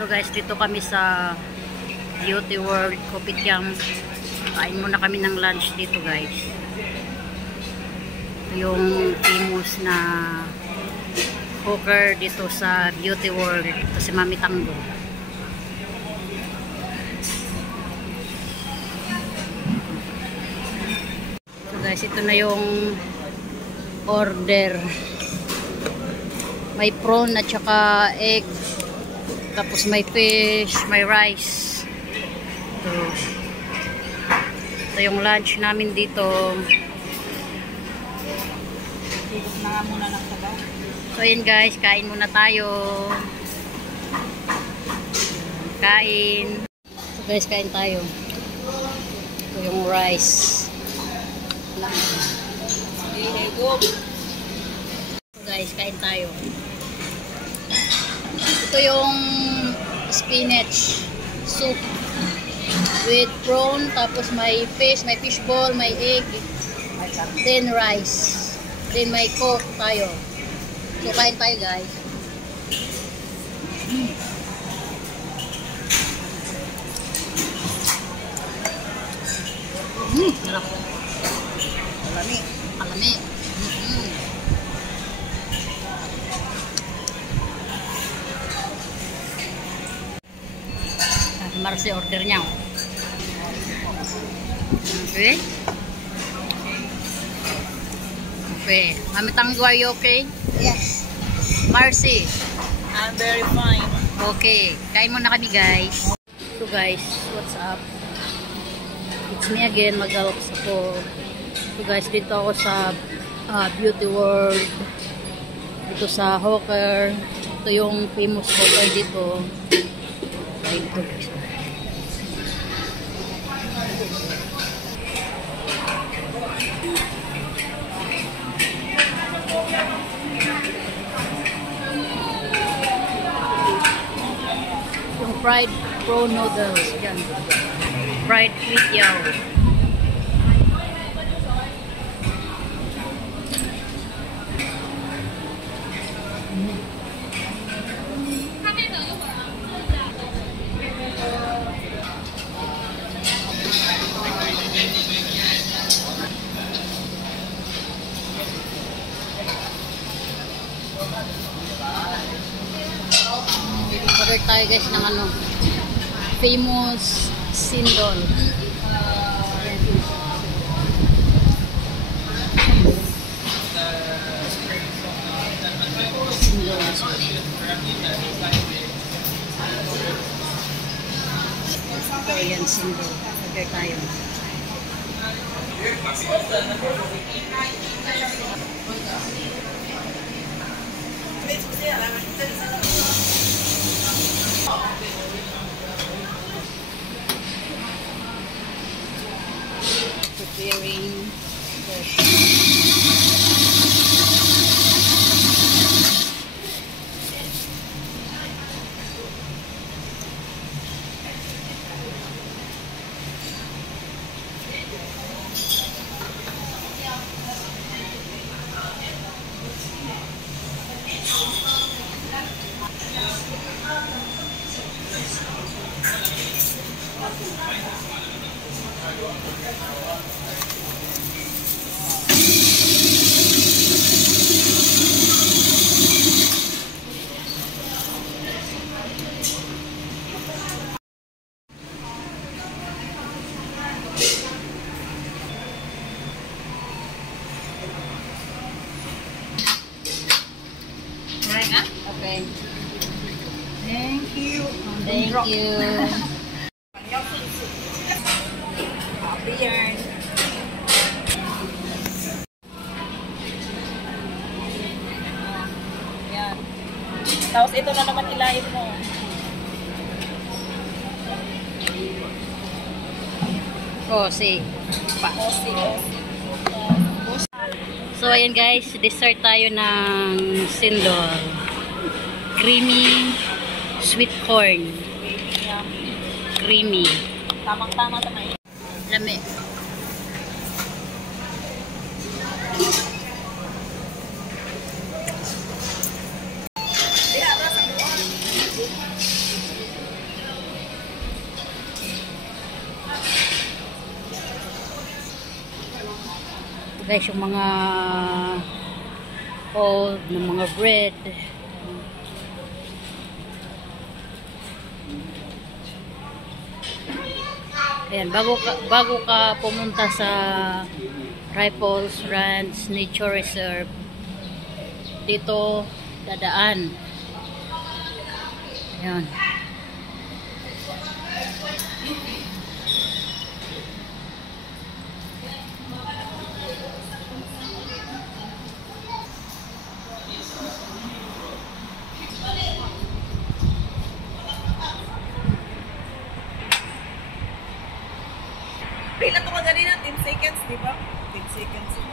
So guys, dito kami sa Beauty World Kopitiam. Kain muna kami ng lunch dito guys. Ito yung famous na hawker dito sa Beauty World. Ito si Mami Tango. So guys, ito na yung order. May prawn at saka egg. Tapos may fish, may rice. Ito yung lunch namin dito. Higit na nga muna ng sabaw. So yun guys, kain muna tayo. Kain. So guys, kain tayo. Ito yung rice. So guys, kain tayo. Ito yung spinach soup with prawn, tapos may fish, may fishball, may egg, then rice, then may coke tayo. So kain tayo guys. Sarap. Kalami. Kalami. Marcy order niya. Okay. Okay. Mami Tango, are you okay? Yes. Marcy. I'm very fine. Okay. Kain muna kami guys. So guys, what's up? It's me again, Magalops ako. So guys, dito ako sa Beauty World. Dito sa hawker. Ito yung famous hawker dito. Kain ito guys. Yung fried prawn noodles. Yan. Fried kwitiao. Order tayo guys ng ano, famous sindol. So yan, sindol. Order tayo. Preparing okay. Thank you. Thank you. Happy yarn. Yan. Tapos ito na naman ilayin mo. Kosi. Osi. So ayan guys, dessert tayo ng sindol. Creamy sweet corn. Yeah. Creamy. Tamang-tama naman. Lami. Guys, yung mga old na mga bread. Ayan, bago ka pumunta sa Rifles Ranch Nature Reserve, dito dadaan. Ayan. Pila to ka ganina? 10 seconds, di ba? 10 seconds.